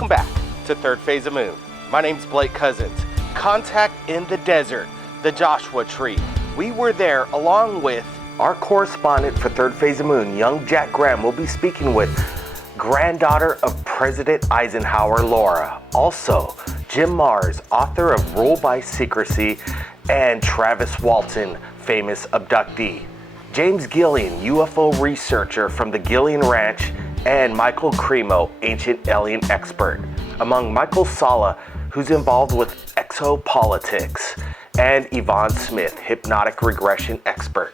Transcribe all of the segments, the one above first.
Welcome back to Third Phase of Moon. My name's Blake Cousins. Contact in the Desert, the Joshua Tree. We were there along with our correspondent for Third Phase of Moon, young Jack Graham. We'll be speaking with granddaughter of President Eisenhower, Laura. Also, Jim Mars, author of Rule by Secrecy, and Travis Walton, famous abductee. James Gilliland, UFO researcher from the Gilliland Ranch, and Micheal Cremo, ancient alien expert. Among Micheal Salla, who's involved with Exopolitics, and Yvonne Smith, hypnotic regression expert.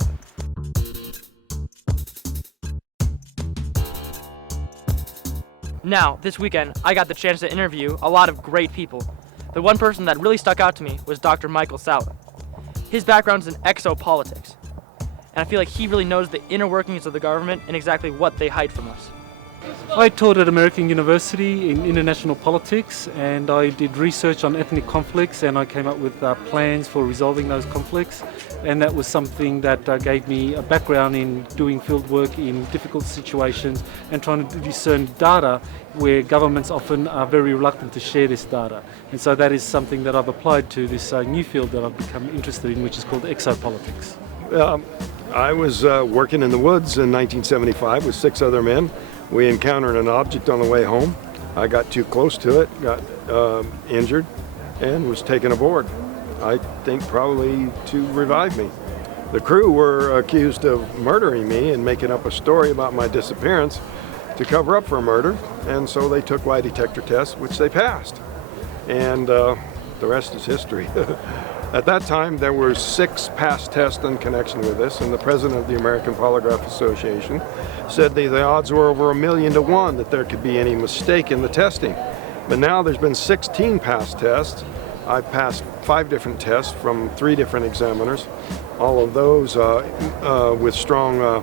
Now, this weekend, I got the chance to interview a lot of great people. The one person that really stuck out to me was Dr. Micheal Salla. His background's in exopolitics, and I feel like he really knows the inner workings of the government and exactly what they hide from us. I taught at American University in international politics, and I did research on ethnic conflicts, and I came up with plans for resolving those conflicts, and that was something that gave me a background in doing field work in difficult situations and trying to discern data where governments often are very reluctant to share this data. And so that is something that I've applied to this new field that I've become interested in, which is called exopolitics. I was working in the woods in 1975 with 6 other men. We encountered an object on the way home. I got too close to it, got injured, and was taken aboard. I think probably to revive me. The crew were accused of murdering me and making up a story about my disappearance to cover up for murder, and so they took lie detector tests, which they passed. And the rest is history. At that time, there were 6 passed tests in connection with this, and the president of the American Polygraph Association said the odds were over 1,000,000 to 1 that there could be any mistake in the testing. But now there's been 16 passed tests. I've passed 5 different tests from 3 different examiners, all of those with strong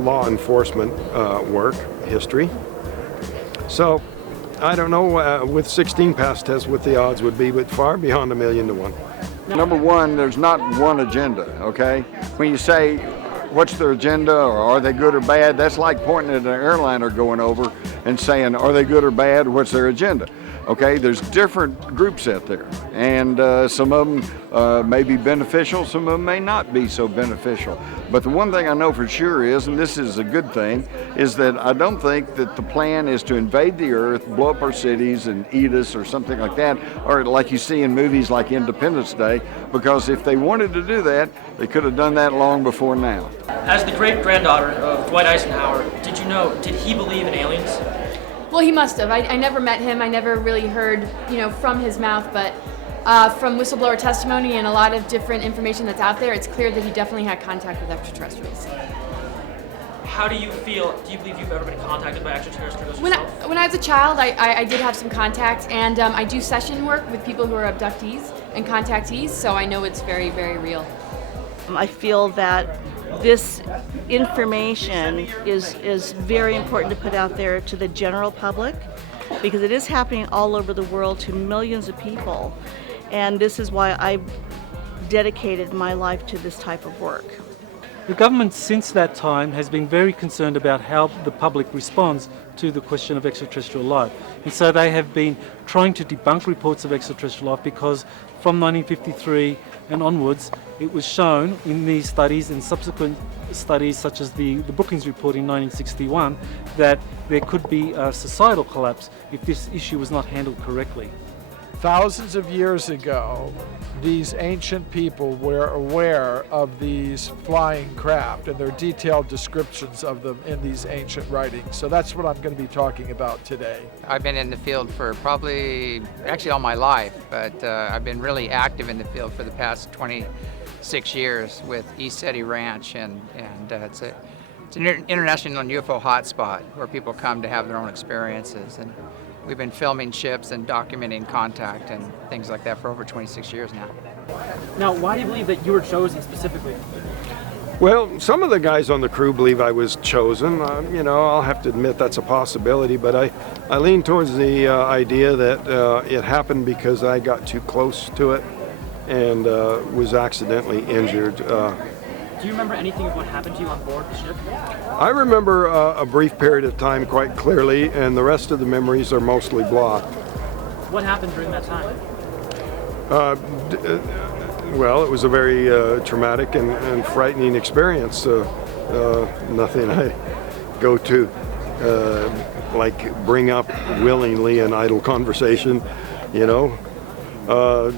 law enforcement work history. So I don't know with 16 past tests what the odds would be, but far beyond 1,000,000 to 1. Number one, there's not one agenda, okay? When you say, what's their agenda, or are they good or bad, that's like pointing at an airliner going over and saying, are they good or bad, what's their agenda? Okay, there's different groups out there, and some of them may be beneficial, some of them may not be so beneficial. But the one thing I know for sure is, and this is a good thing, is that I don't think that the plan is to invade the earth, blow up our cities and eat us or something like that, or like you see in movies like Independence Day, because if they wanted to do that, they could have done that long before now. As the great-granddaughter of Dwight Eisenhower, did he believe in aliens? Well, he must have. I never met him. I never really heard, from his mouth, but from whistleblower testimony and a lot of different information that's out there, it's clear that he definitely had contact with extraterrestrials. How do you feel? Do you believe you've ever been contacted by extraterrestrials yourself? When I was a child, I did have some contact, and I do session work with people who are abductees and contactees, so I know it's very, very real. I feel that this information is very important to put out there to the general public, because it is happening all over the world to millions of people, and this is why I dedicated my life to this type of work. The government since that time has been very concerned about how the public responds to the question of extraterrestrial life, and so they have been trying to debunk reports of extraterrestrial life, because from 1953 and onwards it was shown in these studies and subsequent studies such as the Brookings report in 1961 that there could be a societal collapse if this issue was not handled correctly. Thousands of years ago, these ancient people were aware of these flying craft, and there are detailed descriptions of them in these ancient writings. So that's what I'm going to be talking about today. I've been in the field for probably, actually all my life, but I've been really active in the field for the past 26 years with East City Ranch, and it's an international UFO hotspot where people come to have their own experiences. And we've been filming ships and documenting contact and things like that for over 26 years now. Now, why do you believe that you were chosen specifically? Well, some of the guys on the crew believe I was chosen. I'll have to admit that's a possibility, but I lean towards the idea that it happened because I got too close to it and was accidentally injured. Do you remember anything of what happened to you on board the ship? I remember a brief period of time quite clearly, and the rest of the memories are mostly blah. What happened during that time? Well, it was a very traumatic and frightening experience. Nothing I go to like bring up willingly in idle conversation, you know.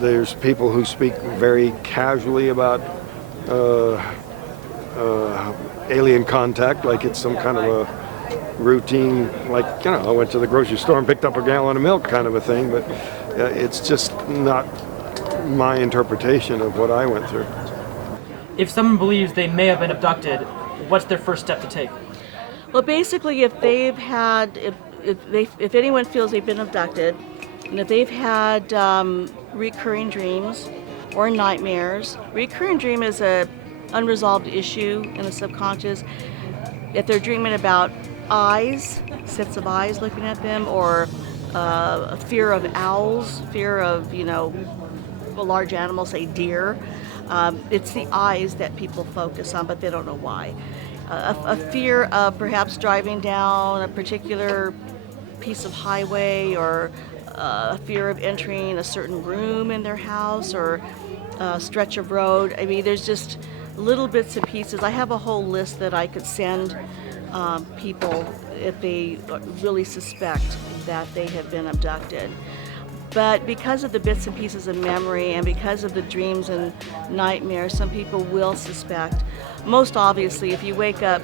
There's people who speak very casually about alien contact like it's some kind of a routine, like, you know, I went to the grocery store and picked up a gallon of milk kind of a thing, but it's just not my interpretation of what I went through. If someone believes they may have been abducted, what's their first step to take? Well, basically, if they've had, if anyone feels they've been abducted, and if they've had recurring dreams or nightmares, recurring dream is a unresolved issue in the subconscious. If they're dreaming about eyes, sets of eyes looking at them, or a fear of owls, fear of, you know, a large animal, say deer, it's the eyes that people focus on, but they don't know why. A fear of perhaps driving down a particular piece of highway, or a fear of entering a certain room in their house, or a stretch of road. I mean, there's just little bits and pieces. I have a whole list that I could send people if they really suspect that they have been abducted. But because of the bits and pieces of memory, and because of the dreams and nightmares, some people will suspect. Most obviously, if you wake up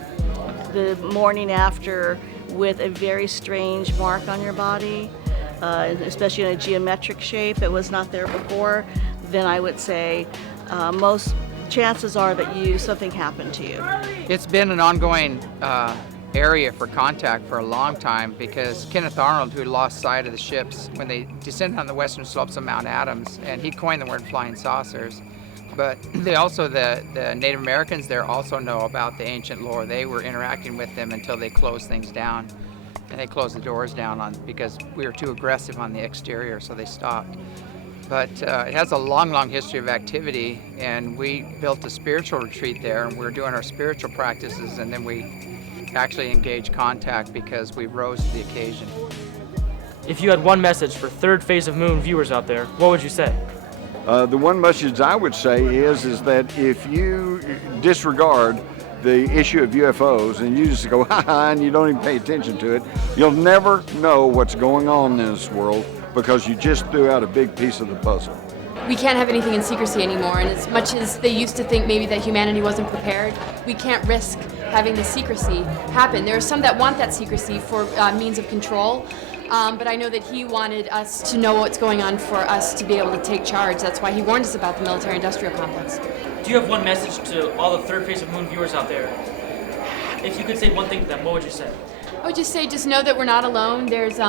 the morning after with a very strange mark on your body, especially in a geometric shape that was not there before, then I would say most chances are that something happened to you. It's been an ongoing area for contact for a long time, because Kenneth Arnold, who lost sight of the ships when they descended on the western slopes of Mount Adams, and he coined the word flying saucers. But they also, the Native Americans there also know about the ancient lore. They were interacting with them until they closed things down, and they closed the doors down because we were too aggressive on the exterior, so they stopped. But it has a long, long history of activity, and we built a spiritual retreat there, and we were doing our spiritual practices, and then we actually engaged contact because we rose to the occasion. If you had one message for Third Phase of Moon viewers out there, what would you say? The one message I would say is that if you disregard the issue of UFOs and you just go ha ha and you don't even pay attention to it, you'll never know what's going on in this world, because you just threw out a big piece of the puzzle. We can't have anything in secrecy anymore, and as much as they used to think maybe that humanity wasn't prepared, we can't risk having the secrecy happen. There are some that want that secrecy for means of control, but I know that he wanted us to know what's going on for us to be able to take charge. That's why he warned us about the military-industrial complex. Do you have one message to all the Third Phase of Moon viewers out there? If you could say one thing to them, what would you say? I would just say, just know that we're not alone. There's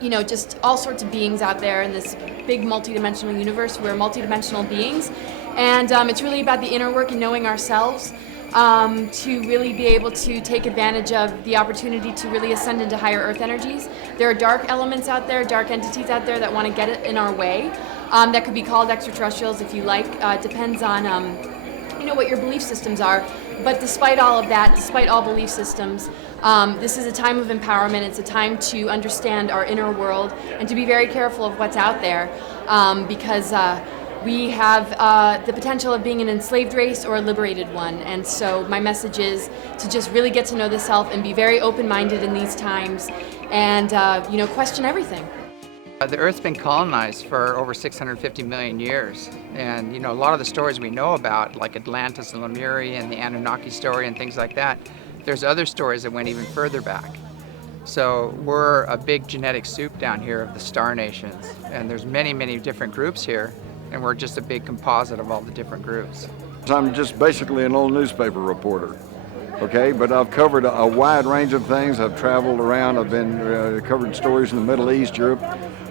you know, just all sorts of beings out there in this big multidimensional universe. We're multidimensional beings, and it's really about the inner work and knowing ourselves to really be able to take advantage of the opportunity to really ascend into higher earth energies. There are dark elements out there, dark entities out there that want to get it in our way. That could be called extraterrestrials if you like. Depends on you know, what your belief systems are. But despite all of that, despite all belief systems, this is a time of empowerment. It's a time to understand our inner world and to be very careful of what's out there, because we have the potential of being an enslaved race or a liberated one. And so my message is to just really get to know the self and be very open-minded in these times, and you know, question everything. The Earth's been colonized for over 650 million years, and you know, a lot of the stories we know about, like Atlantis and Lemuria and the Anunnaki story and things like that, there's other stories that went even further back. So we're a big genetic soup down here of the star nations, and there's many, many different groups here, and we're just a big composite of all the different groups. I'm just basically an old newspaper reporter. Okay, but I've covered a wide range of things. I've traveled around. I've been covered stories in the Middle East, Europe.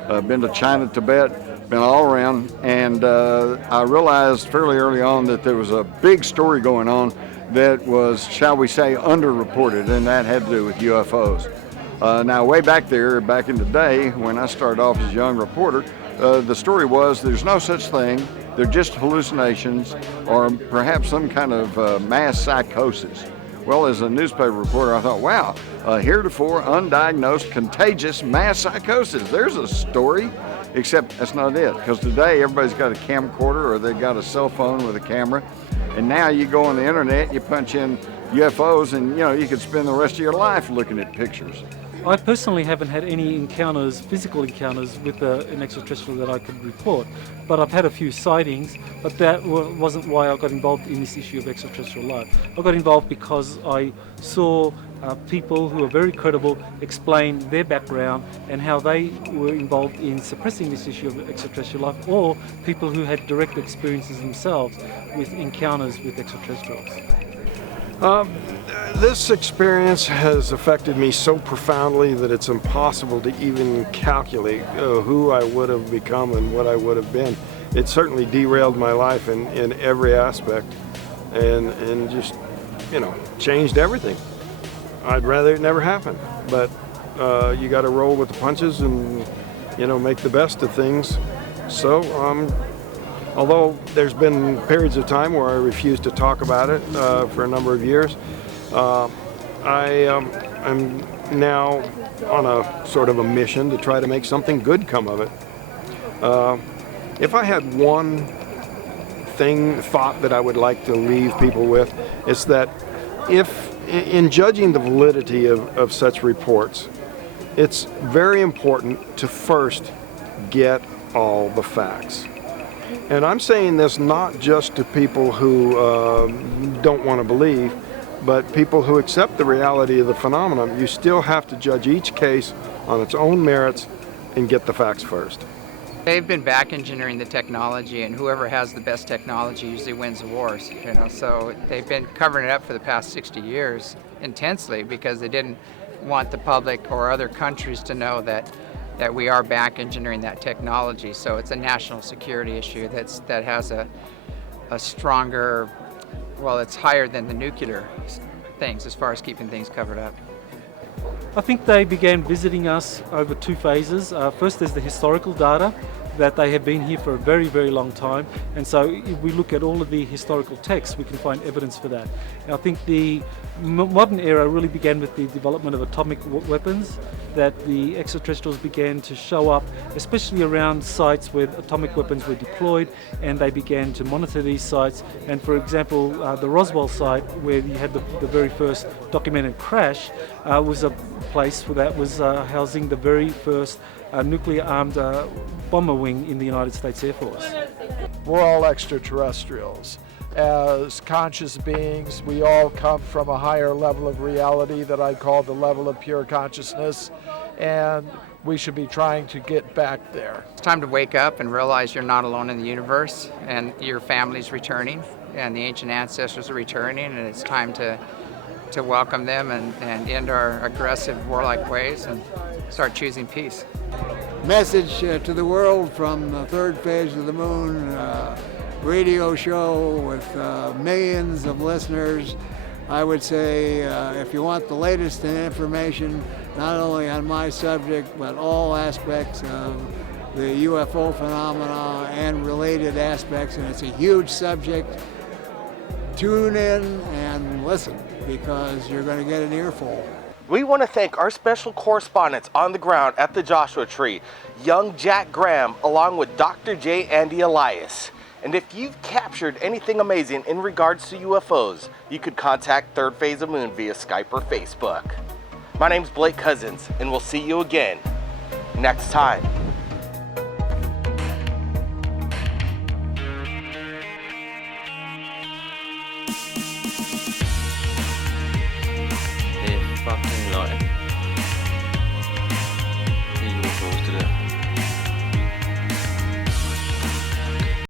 I've been to China, Tibet, been all around, and I realized fairly early on that there was a big story going on that was, shall we say, underreported, and that had to do with UFOs. Now, way back there, back in the day, when I started off as a young reporter, the story was there's no such thing they're just hallucinations or perhaps some kind of mass psychosis. Well, as a newspaper reporter, I thought, wow, heretofore undiagnosed contagious mass psychosis. There's a story, except that's not it. Because today everybody's got a camcorder or they've got a cell phone with a camera. And now you go on the internet, you punch in UFOs, and you could spend the rest of your life looking at pictures. I personally haven't had any encounters, physical encounters with an extraterrestrial that I could report, but I've had a few sightings, but that wasn't why I got involved in this issue of extraterrestrial life. I got involved because I saw people who are very credible explain their background and how they were involved in suppressing this issue of extraterrestrial life, or people who had direct experiences themselves with encounters with extraterrestrials. This experience has affected me so profoundly that it's impossible to even calculate who I would have become and what I would have been. It certainly derailed my life in every aspect and just, changed everything. I'd rather it never happened, but you got to roll with the punches and, make the best of things. So, although there's been periods of time where I refused to talk about it for a number of years, I'm now on a sort of a mission to try to make something good come of it. If I had one thought that I would like to leave people with, it's that if, in judging the validity of such reports, it's very important to first get all the facts. And I'm saying this not just to people who don't want to believe, but people who accept the reality of the phenomenon. You still have to judge each case on its own merits and get the facts first. They've been back engineering the technology, and whoever has the best technology usually wins the wars. So they've been covering it up for the past 60 years intensely because they didn't want the public or other countries to know that we are back engineering that technology. So it's a national security issue that has a stronger, well, it's higher than the nuclear things as far as keeping things covered up. I think they began visiting us over two phases. First, there's the historical data that they have been here for a very, very long time. And so if we look at all of the historical texts, we can find evidence for that. And I think the modern era really began with the development of atomic weapons, that the extraterrestrials began to show up, especially around sites where atomic weapons were deployed, and they began to monitor these sites. And for example, the Roswell site, where you had the very first documented crash, was a place that was housing the very first nuclear-armed bomber wing in the United States Air Force. We're all extraterrestrials. As conscious beings, we all come from a higher level of reality that I call the level of pure consciousness, and we should be trying to get back there. It's time to wake up and realize you're not alone in the universe, and your family's returning, and the ancient ancestors are returning, and it's time to welcome them and end our aggressive warlike ways and start choosing peace. Message to the world from the third phase of the moon radio show with millions of listeners. I would say if you want the latest in information, not only on my subject, but all aspects of the UFO phenomena and related aspects, and it's a huge subject, tune in and listen, because you're going to get an earful. We want to thank our special correspondents on the ground at the Joshua Tree, young Jack Graham, along with Dr. J. Andy Elias. And if you've captured anything amazing in regards to UFOs, you could contact Third Phase of Moon via Skype or Facebook. My name's Blake Cousins, and we'll see you again next time.